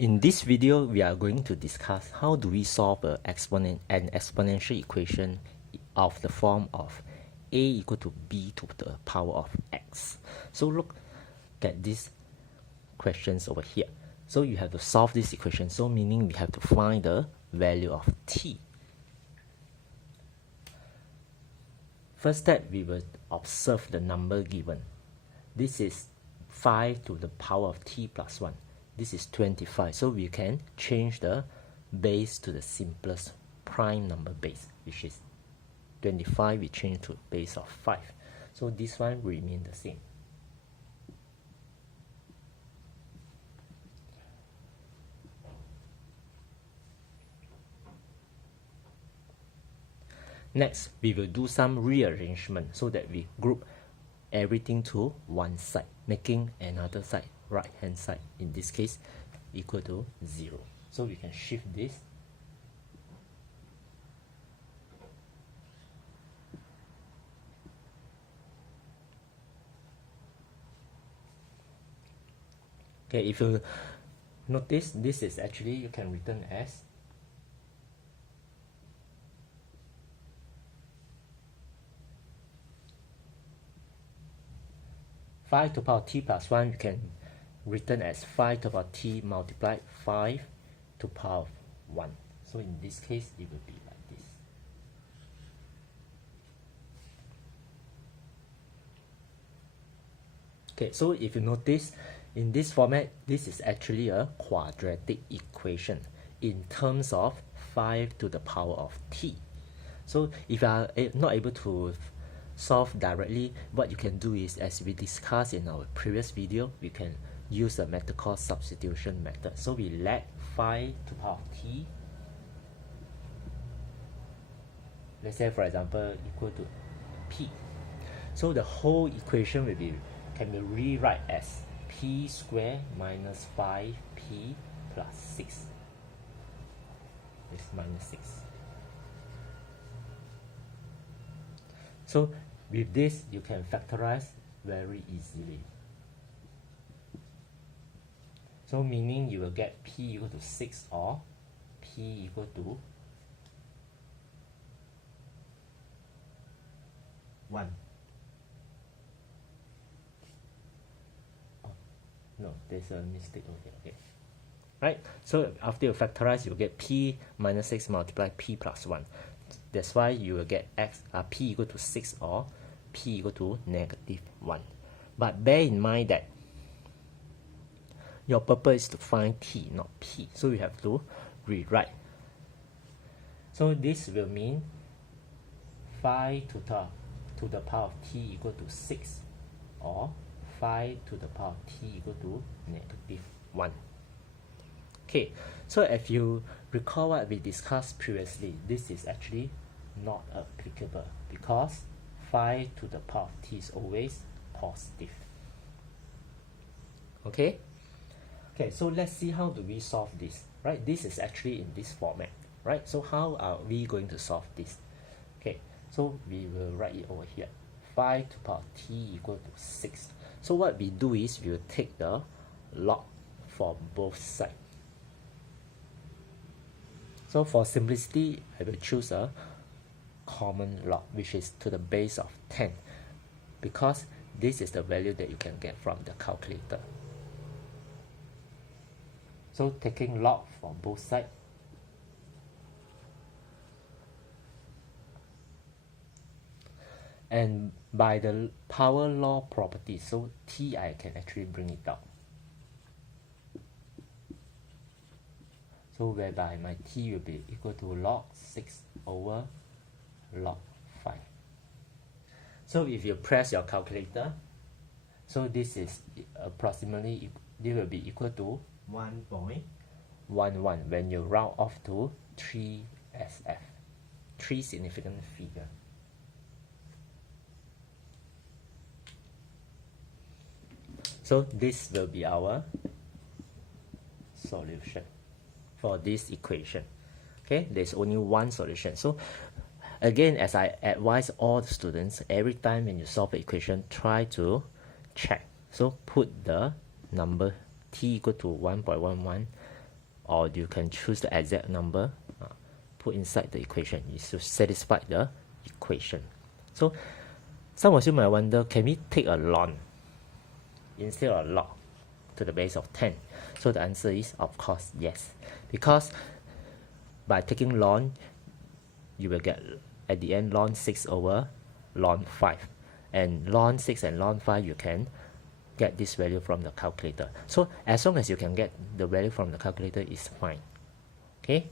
In this video, we are going to discuss how do we solve an exponential equation of the form of a equal to b to the power of x. So look at these questions over here. So you have to solve this equation, so meaning we have to find the value of t. First step, we will observe the number given. This is 5 to the power of t plus 1. This is 25, so we can change the base to the simplest prime number base, which is 25. We change to base of 5, so this one will remain the same. Next, we will do some rearrangement so that we group everything to one side, making another side, right hand side, in this case, equal to 0. So we can shift this. Okay, if you notice, this is actually, you can return as 5 to the power of t plus 1, you can return as 5 to the power of t multiplied 5 to the power of 1. So in this case, it will be like this. Okay, so if you notice, in this format, this is actually a quadratic equation in terms of 5 to the power of t. So if you are not able to solve directly, what you can do is, as we discussed in our previous video, we can use a method called substitution method. So we let 5 to the power of t, let's say for example, equal to p. So the whole equation can be rewrite as p squared minus 5p plus 6. It's minus 6. So with this, you can factorize very easily. So meaning you will get p equal to 6 or p equal to 1. Oh, no, there's a mistake over here. Okay. Right? So after you factorize, you will get p minus 6 multiplied p plus 1. That's why you will get p equal to 6 or p equal to negative 1. But bear in mind that your purpose is to find t, not p. So you have to rewrite. So this will mean 5 to the power of t equal to 6 or 5 to the power of t equal to negative 1. Okay, so if you recall what we discussed previously, this is actually not applicable because 5 to the power of t is always positive. Okay? Okay, so let's see how do we solve this, right? This is actually in this format, right? So how are we going to solve this? Okay, so we will write it over here. 5 to the power of t equal to 6. So what we do is we will take the log for both sides. So for simplicity, I will choose a common log, which is to the base of 10, because this is the value that you can get from the calculator. So taking log for both sides, and by the power law property, so t I can actually bring it down. So whereby my t will be equal to log 6 over log 5. So if you press your calculator, so this is approximately, this will be equal to 1.11 when you round off to 3 SF, 3 significant figure. So this will be our solution for this equation. Okay, there's only one solution. So again, as I advise all the students, every time when you solve the equation, try to check. So put the number t equal to 1.11 or you can choose the exact number, put inside the equation is to satisfy the equation. So some of you might wonder, can we take a ln instead of log to the base of 10? So the answer is, of course, yes. Because by taking ln, you will get at the end ln 6 over ln 5. And ln 6 and ln 5, you can get this value from the calculator. So as long as you can get the value from the calculator is fine. Okay.